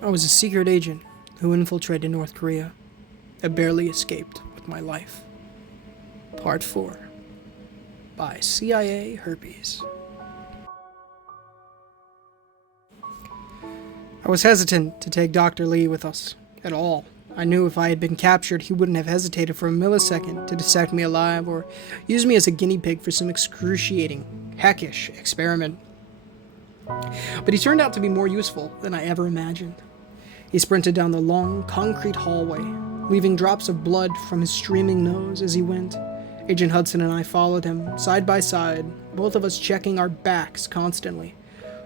I was a secret agent who infiltrated North Korea. I barely escaped with my life. Part 4 by CIA Herpes. I was hesitant to take Dr. Lee with us at all. I knew if I had been captured, he wouldn't have hesitated for a millisecond to dissect me alive or use me as a guinea pig for some excruciating, hackish experiment. But he turned out to be more useful than I ever imagined. He sprinted down the long, concrete hallway, leaving drops of blood from his streaming nose as he went. Agent Hudson and I followed him, side by side, both of us checking our backs constantly.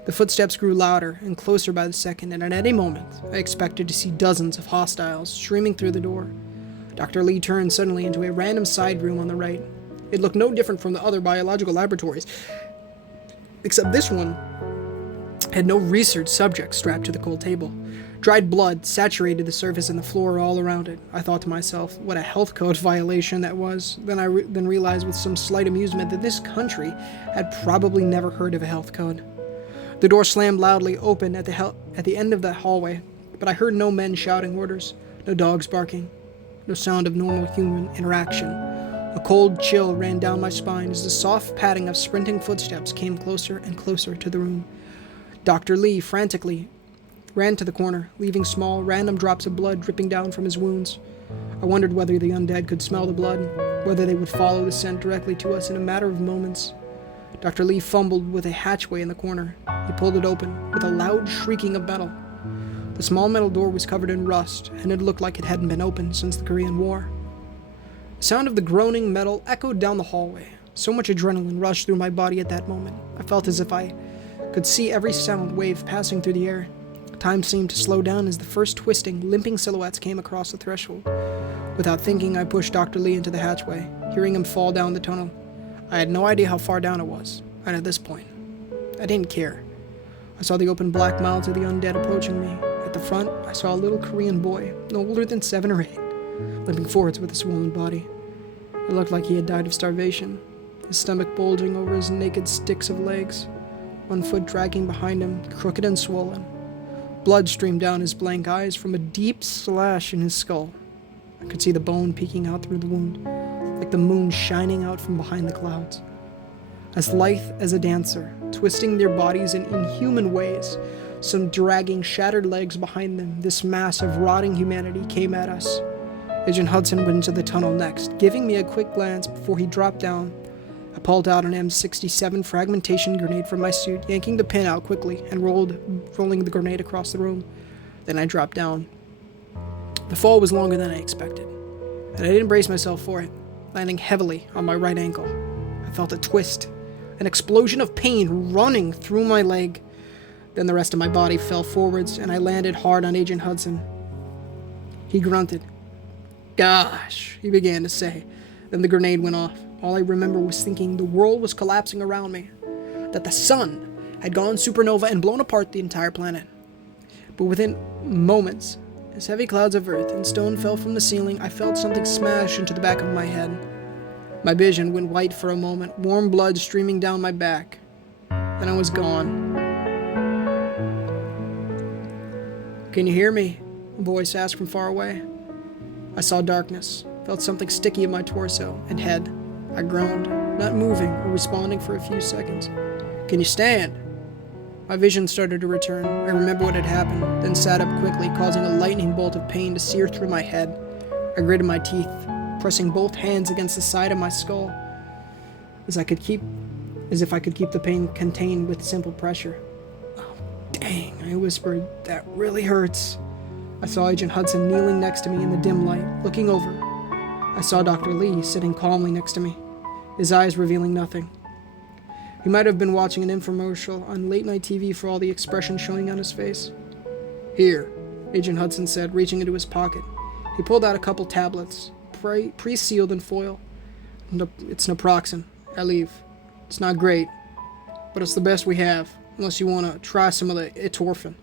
The footsteps grew louder and closer by the second, and at any moment, I expected to see dozens of hostiles streaming through the door. Dr. Lee turned suddenly into a random side room on the right. It looked no different from the other biological laboratories, except this one had no research subjects strapped to the cold table. Dried blood saturated the surface and the floor all around it. I thought to myself, what a health code violation that was. Then I realized with some slight amusement that this country had probably never heard of a health code. The door slammed loudly open at the end of the hallway, but I heard no men shouting orders, no dogs barking, no sound of normal human interaction. A cold chill ran down my spine as the soft padding of sprinting footsteps came closer and closer to the room. Dr. Lee frantically ran to the corner, leaving small, random drops of blood dripping down from his wounds. I wondered whether the undead could smell the blood, whether they would follow the scent directly to us in a matter of moments. Dr. Lee fumbled with a hatchway in the corner. He pulled it open, with a loud shrieking of metal. The small metal door was covered in rust, and it looked like it hadn't been opened since the Korean War. The sound of the groaning metal echoed down the hallway. So much adrenaline rushed through my body at that moment. I felt as if I could see every sound wave passing through the air. Time seemed to slow down as the first twisting, limping silhouettes came across the threshold. Without thinking, I pushed Dr. Lee into the hatchway, hearing him fall down the tunnel. I had no idea how far down it was, and at this point, I didn't care. I saw the open black mouths of the undead approaching me. At the front, I saw a little Korean boy, no older than 7 or 8, limping forwards with a swollen body. It looked like he had died of starvation, his stomach bulging over his naked sticks of legs, one foot dragging behind him, crooked and swollen. Blood streamed down his blank eyes from a deep slash in his skull. I could see the bone peeking out through the wound, like the moon shining out from behind the clouds. As lithe as a dancer, twisting their bodies in inhuman ways, some dragging shattered legs behind them, this mass of rotting humanity came at us. Agent Hudson went into the tunnel next, giving me a quick glance before he dropped down. I pulled out an M67 fragmentation grenade from my suit, yanking the pin out quickly and rolling the grenade across the room. Then I dropped down. The fall was longer than I expected, and I didn't brace myself for it, landing heavily on my right ankle. I felt a twist, an explosion of pain running through my leg. Then the rest of my body fell forwards, and I landed hard on Agent Hudson. He grunted. "Gosh," he began to say. Then the grenade went off. All I remember was thinking the world was collapsing around me, that the sun had gone supernova and blown apart the entire planet. But within moments, as heavy clouds of earth and stone fell from the ceiling, I felt something smash into the back of my head. My vision went white for a moment, warm blood streaming down my back. Then I was gone. "Can you hear me?" a voice asked from far away. I saw darkness, felt something sticky in my torso and head. I groaned, not moving or responding for a few seconds. "Can you stand?" My vision started to return. I remember what had happened, then sat up quickly, causing a lightning bolt of pain to sear through my head. I gritted my teeth, pressing both hands against the side of my skull, as if I could keep the pain contained with simple pressure. "Oh, dang," I whispered. "That really hurts." I saw Agent Hudson kneeling next to me in the dim light, looking over. I saw Dr. Lee sitting calmly next to me, his eyes revealing nothing. He might have been watching an infomercial on late-night TV for all the expression showing on his face. "Here," Agent Hudson said, reaching into his pocket. He pulled out a couple tablets, pre-sealed in foil. "It's naproxen. I leave. It's not great, but it's the best we have, unless you want to try some of the etorphin."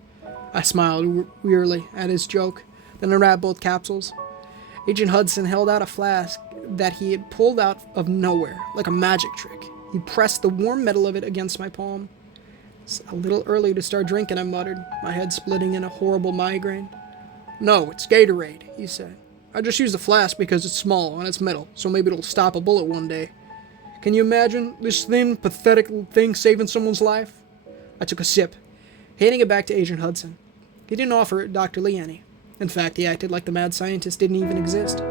I smiled wearily at his joke, then unwrapped both capsules. Agent Hudson held out a flask that he had pulled out of nowhere, like a magic trick. He pressed the warm metal of it against my palm. It's a little early to start drinking, I muttered, my head splitting in a horrible migraine. No, it's Gatorade, he said. I just use the flask because it's small and it's metal, so maybe it'll stop a bullet one day. Can you imagine this thin, pathetic thing saving someone's life? I took a sip, handing it back to Agent Hudson. He didn't offer Dr. Lee any. In fact, he acted like the mad scientist didn't even exist.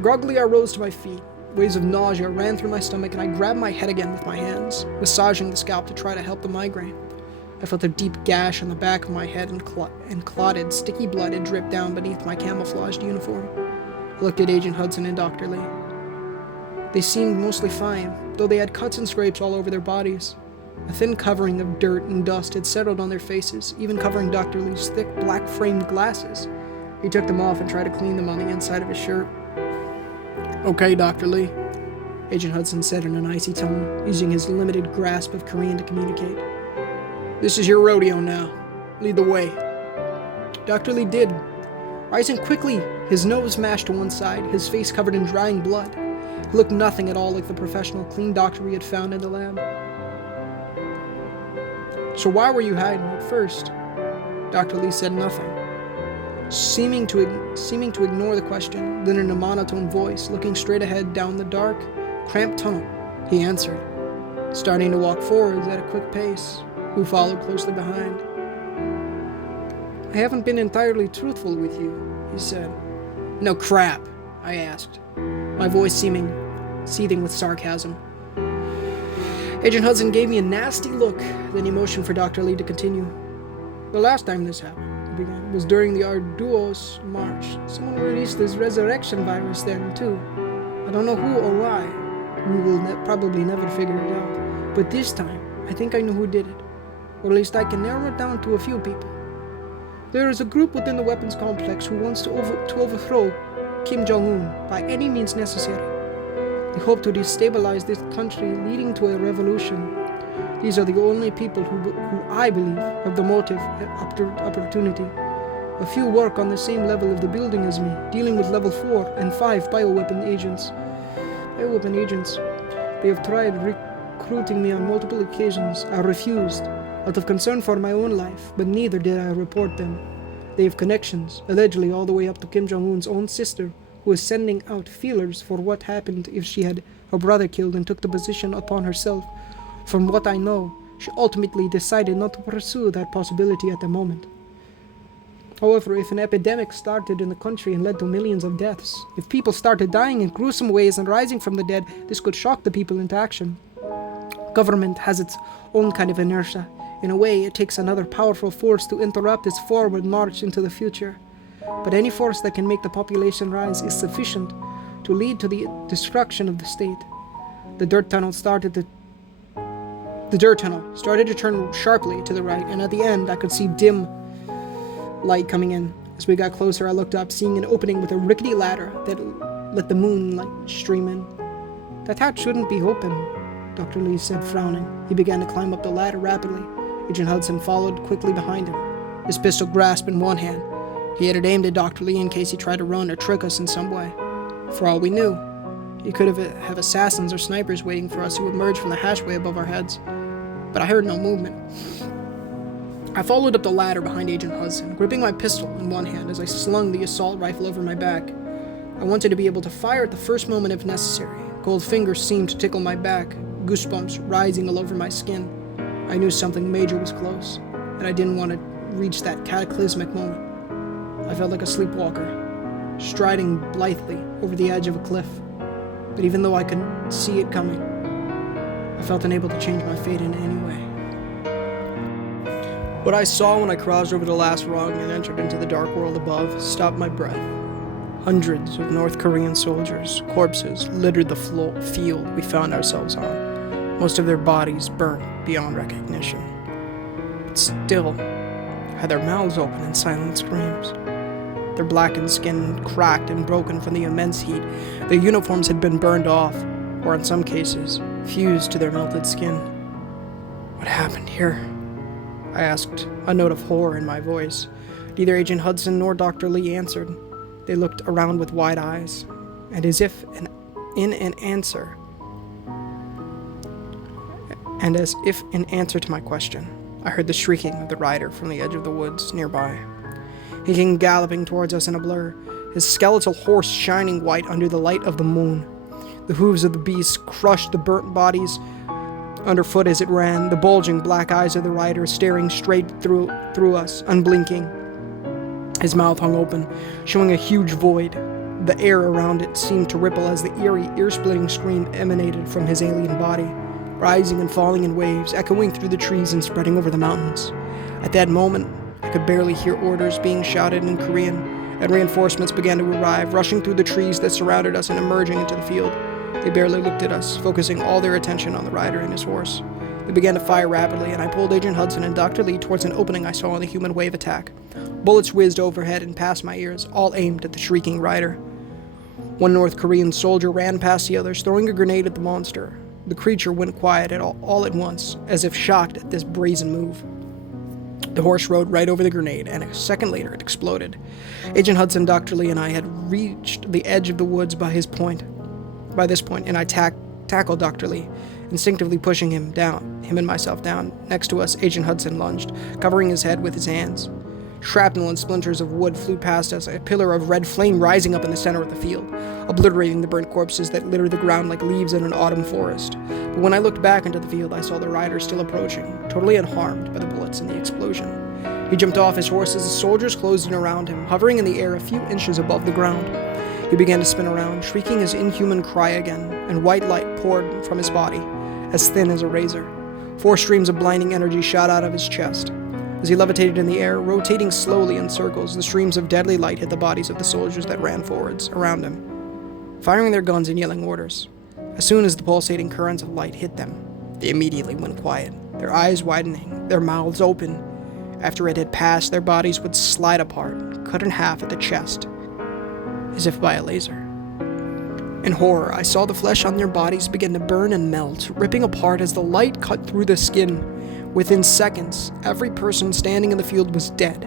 Groggily, I rose to my feet. Waves of nausea ran through my stomach, and I grabbed my head again with my hands, massaging the scalp to try to help the migraine. I felt a deep gash on the back of my head, and clotted, sticky blood had dripped down beneath my camouflaged uniform. I looked at Agent Hudson and Dr. Lee. They seemed mostly fine, though they had cuts and scrapes all over their bodies. A thin covering of dirt and dust had settled on their faces, even covering Dr. Lee's thick, black-framed glasses. He took them off and tried to clean them on the inside of his shirt. Okay, Dr. Lee, Agent Hudson said in an icy tone, using his limited grasp of Korean to communicate. This is your rodeo now. Lead the way. Dr. Lee did. Rising quickly, his nose mashed to one side, his face covered in drying blood. He looked nothing at all like the professional, clean doctor we had found in the lab. So why were you hiding at first? Dr. Lee said nothing, seeming to ignore the question. Then in a monotone voice, looking straight ahead down the dark, cramped tunnel, he answered, starting to walk forwards at a quick pace, who followed closely behind. I haven't been entirely truthful with you, he said. No crap, I asked, my voice seething with sarcasm. Agent Hudson gave me a nasty look, then he motioned for Dr. Lee to continue. The last time this happened, he began, was during the Arduos March. Someone released this resurrection virus then, too. I don't know who or why. We will probably never figure it out. But this time, I think I know who did it. Or at least I can narrow it down to a few people. There is a group within the weapons complex who wants to overthrow Kim Jong-un by any means necessary. They hope to destabilize this country, leading to a revolution. These are the only people who I believe have the motive and opportunity. A few work on the same level of the building as me, dealing with level 4 and 5 bioweapon agents. They have tried recruiting me on multiple occasions. I refused, out of concern for my own life, but neither did I report them. They have connections, allegedly all the way up to Kim Jong-un's own sister, who is sending out feelers for what happened if she had her brother killed and took the position upon herself. From what I know, she ultimately decided not to pursue that possibility at the moment. However, if an epidemic started in the country and led to millions of deaths, if people started dying in gruesome ways and rising from the dead, this could shock the people into action. Government has its own kind of inertia. In a way, it takes another powerful force to interrupt its forward march into the future. But any force that can make the population rise is sufficient to lead to the destruction of the state. The dirt tunnel started to turn sharply to the right, and at the end I could see dim light coming in. As we got closer, I looked up, seeing an opening with a rickety ladder that let the moonlight stream in. That hatch shouldn't be open, Dr. Lee said, frowning. He began to climb up the ladder rapidly. Agent Hudson followed quickly behind him, his pistol grasped in one hand. He had it aimed at Dr. Lee in case he tried to run or trick us in some way. For all we knew, he could have assassins or snipers waiting for us who emerged from the hatchway above our heads. But I heard no movement. I followed up the ladder behind Agent Hudson, gripping my pistol in one hand as I slung the assault rifle over my back. I wanted to be able to fire at the first moment if necessary. Cold fingers seemed to tickle my back, goosebumps rising all over my skin. I knew something major was close, and I didn't want to reach that cataclysmic moment. I felt like a sleepwalker, striding blithely over the edge of a cliff. But even though I could see it coming, I felt unable to change my fate in any way. What I saw when I crossed over the last rung and entered into the dark world above stopped my breath. Hundreds of North Korean soldiers' corpses littered the field we found ourselves on, most of their bodies burnt beyond recognition. But still had their mouths open in silent screams. Their blackened skin cracked and broken from the immense heat. Their uniforms had been burned off, or in some cases, fused to their melted skin. What happened here? I asked, a note of horror in my voice. Neither Agent Hudson nor Dr. Lee answered. They looked around with wide eyes, and as if in an answer And as if in answer to my question, I heard the shrieking of the rider from the edge of the woods nearby. He came galloping towards us in a blur, his skeletal horse shining white under the light of the moon. The hooves of the beast crushed the burnt bodies underfoot as it ran, the bulging black eyes of the rider staring straight through us, unblinking. His mouth hung open, showing a huge void. The air around it seemed to ripple as the eerie, ear-splitting scream emanated from his alien body, rising and falling in waves, echoing through the trees and spreading over the mountains. At that moment, I could barely hear orders being shouted in Korean, and reinforcements began to arrive, rushing through the trees that surrounded us and emerging into the field. They barely looked at us, focusing all their attention on the rider and his horse. They began to fire rapidly, and I pulled Agent Hudson and Dr. Lee towards an opening I saw in the human wave attack. Bullets whizzed overhead and past my ears, all aimed at the shrieking rider. One North Korean soldier ran past the others, throwing a grenade at the monster. The creature went quiet all at once, as if shocked at this brazen move. The horse rode right over the grenade, and a second later it exploded. Agent Hudson, Dr. Lee, and I had reached the edge of the woods by this point, and I tackled Dr. Lee, instinctively pushing him and myself down. Next to us, Agent Hudson lunged, covering his head with his hands. Shrapnel and splinters of wood flew past us, a pillar of red flame rising up in the center of the field, obliterating the burnt corpses that littered the ground like leaves in an autumn forest. But when I looked back into the field, I saw the rider still approaching, totally unharmed by the bullets and the explosion. He jumped off his horse as the soldiers closed in around him, hovering in the air a few inches above the ground. He began to spin around, shrieking his inhuman cry again, and white light poured from his body, as thin as a razor. 4 streams of blinding energy shot out of his chest. As he levitated in the air, rotating slowly in circles, the streams of deadly light hit the bodies of the soldiers that ran forwards around him, firing their guns and yelling orders. As soon as the pulsating currents of light hit them, they immediately went quiet, their eyes widening, their mouths open. After it had passed, their bodies would slide apart, cut in half at the chest, as if by a laser. In horror, I saw the flesh on their bodies begin to burn and melt, ripping apart as the light cut through the skin. Within seconds, every person standing in the field was dead,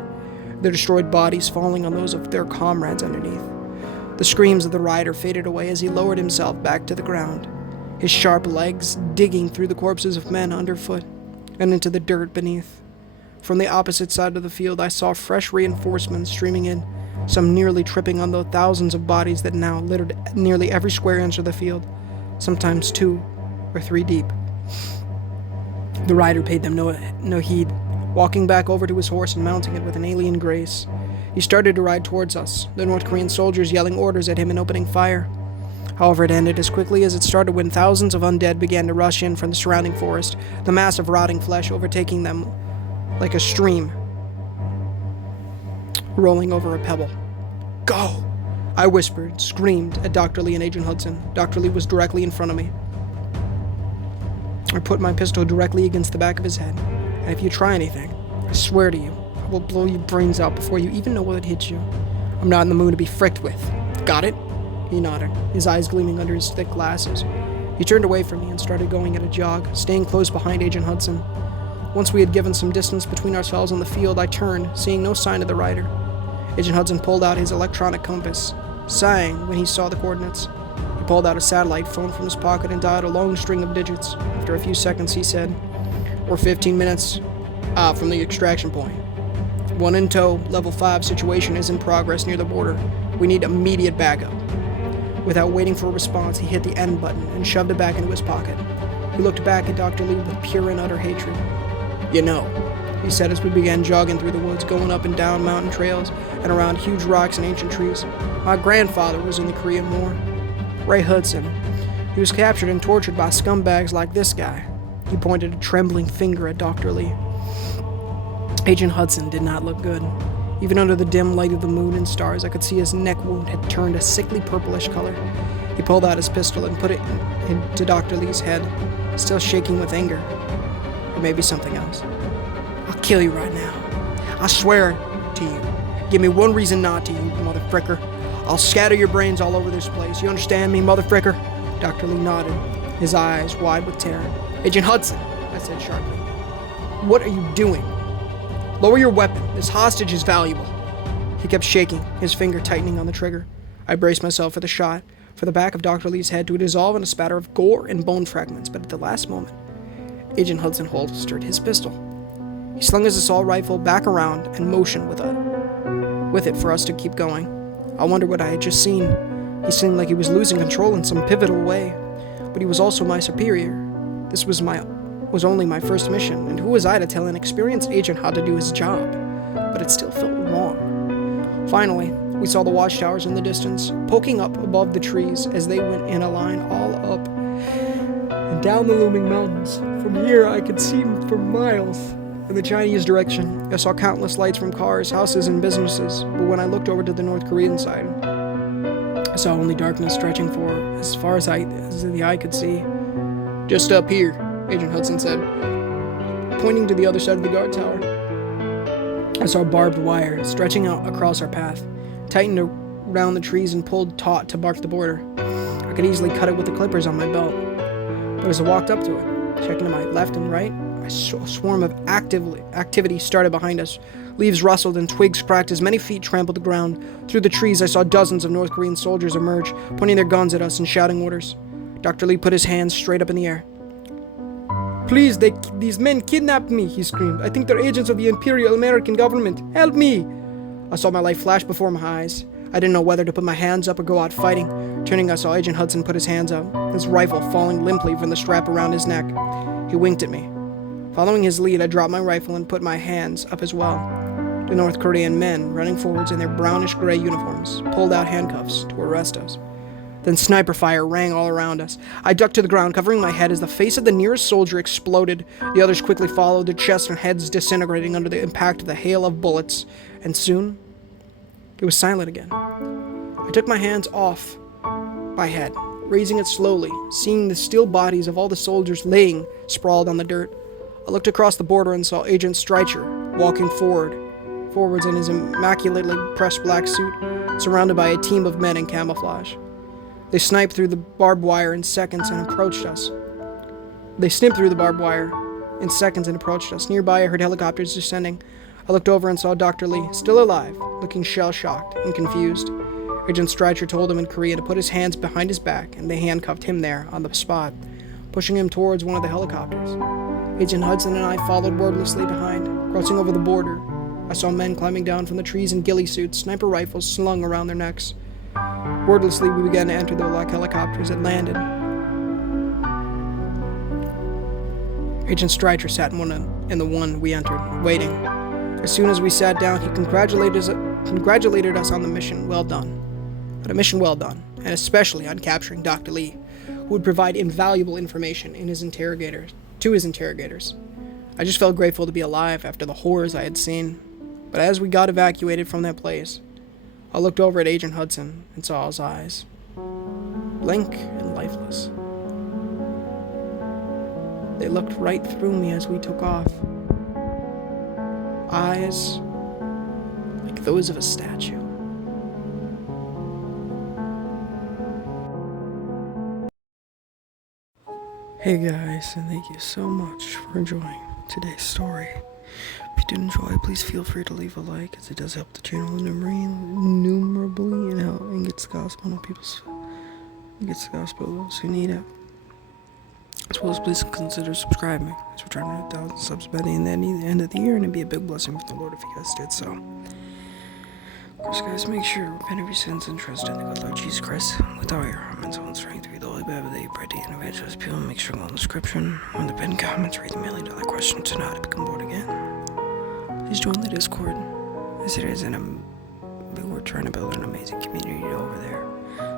their destroyed bodies falling on those of their comrades underneath. The screams of the rider faded away as he lowered himself back to the ground, his sharp legs digging through the corpses of men underfoot and into the dirt beneath. From the opposite side of the field, I saw fresh reinforcements streaming in, some nearly tripping on the thousands of bodies that now littered nearly every square inch of the field, sometimes 2 or 3 deep. The rider paid them no heed, walking back over to his horse and mounting it with an alien grace. He started to ride towards us, the North Korean soldiers yelling orders at him and opening fire. However, it ended as quickly as it started when thousands of undead began to rush in from the surrounding forest, the mass of rotting flesh overtaking them like a stream rolling over a pebble. "Go!" I whispered, screamed at Dr. Lee and Agent Hudson. Dr. Lee was directly in front of me. I put my pistol directly against the back of his head, and if you try anything, I swear to you, I will blow your brains out before you even know what hit you. I'm not in the mood to be fricked with. Got it? He nodded, his eyes gleaming under his thick glasses. He turned away from me and started going at a jog, staying close behind Agent Hudson. Once we had given some distance between ourselves and the field, I turned, seeing no sign of the rider. Agent Hudson pulled out his electronic compass, sighing when he saw the coordinates. He pulled out a satellite phone from his pocket and dialed a long string of digits. After a few seconds, he said, "We're 15 minutes from the extraction point. 1 in tow, level 5 situation is in progress near the border. We need immediate backup." Without waiting for a response, he hit the end button and shoved it back into his pocket. He looked back at Dr. Lee with pure and utter hatred. "You know," he said as we began jogging through the woods, going up and down mountain trails and around huge rocks and ancient trees. "My grandfather was in the Korean War. Ray Hudson. He was captured and tortured by scumbags like this guy." He pointed a trembling finger at Dr. Lee. Agent Hudson did not look good. Even under the dim light of the moon and stars, I could see his neck wound had turned a sickly purplish color. He pulled out his pistol and put it into Dr. Lee's head, still shaking with anger. Or maybe something else. "I'll kill you right now. I swear to you. Give me one reason not to, you motherfricker. I'll scatter your brains all over this place. You understand me, motherfricker?" Dr. Lee nodded, his eyes wide with terror. "Agent Hudson," I said sharply. "What are you doing? Lower your weapon. This hostage is valuable." He kept shaking, his finger tightening on the trigger. I braced myself for the shot, for the back of Dr. Lee's head to dissolve in a spatter of gore and bone fragments, but at the last moment, Agent Hudson holstered his pistol. He slung his assault rifle back around and motioned with it for us to keep going. I wondered what I had just seen. He seemed like he was losing control in some pivotal way, but he was also my superior. This was only my first mission, and who was I to tell an experienced agent how to do his job? But it still felt wrong. Finally, we saw the watchtowers in the distance, poking up above the trees as they went in a line all up and down the looming mountains. From here, I could see for miles in the Chinese direction. I saw countless lights from cars, houses, and businesses, but when I looked over to the North Korean side, I saw only darkness stretching for as far as the eye could see. "Just up here," Agent Hudson said, pointing to the other side of the guard tower. I saw barbed wire stretching out across our path, tightened around the trees and pulled taut to mark the border. I could easily cut it with the clippers on my belt. But as I walked up to it, checking to my left and right, a swarm of activity started behind us. Leaves rustled and twigs cracked as many feet trampled the ground. Through the trees, I saw dozens of North Korean soldiers emerge, pointing their guns at us and shouting orders. Dr. Lee put his hands straight up in the air. "Please, these men kidnapped me," he screamed. "I think they're agents of the Imperial American government. Help me!" I saw my life flash before my eyes. I didn't know whether to put my hands up or go out fighting. Turning, I saw Agent Hudson put his hands up, his rifle falling limply from the strap around his neck. He winked at me. Following his lead, I dropped my rifle and put my hands up as well. The North Korean men, running forwards in their brownish-gray uniforms, pulled out handcuffs to arrest us. Then sniper fire rang all around us. I ducked to the ground, covering my head as the face of the nearest soldier exploded. The others quickly followed, their chests and heads disintegrating under the impact of the hail of bullets. And soon, it was silent again. I took my hands off my head, raising it slowly, seeing the still bodies of all the soldiers laying sprawled on the dirt. I looked across the border and saw Agent Streicher walking forwards in his immaculately pressed black suit, surrounded by a team of men in camouflage. They sniped through the barbed wire in seconds and approached us. Nearby, I heard helicopters descending. I looked over and saw Dr. Lee, still alive, looking shell-shocked and confused. Agent Streicher told him in Korean to put his hands behind his back, and they handcuffed him there on the spot, pushing him towards one of the helicopters. Agent Hudson and I followed wordlessly behind. Crossing over the border, I saw men climbing down from the trees in ghillie suits, sniper rifles slung around their necks. Wordlessly, we began to enter the black helicopters that landed. Agent Streicher sat in the one we entered, waiting. As soon as we sat down, he congratulated us on the mission well done. On a mission well done, and especially on capturing Dr. Lee, who would provide invaluable information to his interrogators. I just felt grateful to be alive after the horrors I had seen. But as we got evacuated from that place, I looked over at Agent Hudson and saw his eyes, blank and lifeless. They looked right through me as we took off. Eyes like those of a statue. Hey guys, and thank you so much for enjoying today's story. If you did enjoy, please feel free to leave a like, as it does help the channel innumerably and gets the gospel to those who need it. As well as please consider subscribing, as we're trying to hit 1,000 subs by the end of the year, and it'd be a big blessing from the Lord if you guys did so. Of course, guys, make sure to repent of your sins and trust in the good Lord Jesus Christ with all your heart and soul and strength. Read the Holy Bible that you pray to and evangelize people. Make sure to go in the description on the pinned comments. Read the $1 million question to know how to become born again. Please join the Discord, as it is we're trying to build an amazing community over there.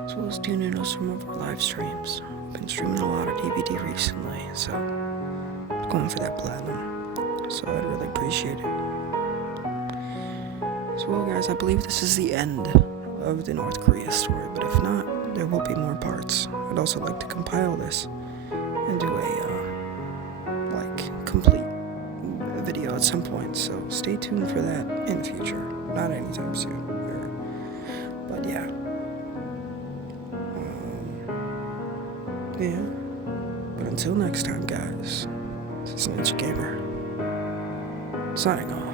As well as tune in on some of our live streams. I've been streaming a lot of DVD recently, so I'm going for that platinum. So I'd really appreciate it. So well, guys, I believe this is the end of the North Korea story, but if not, there will be more parts. I'd also like to compile this into a complete video at some point, so stay tuned for that in the future. Not anytime soon, but yeah. But until next time, guys, this is Ninja Gamer, signing off.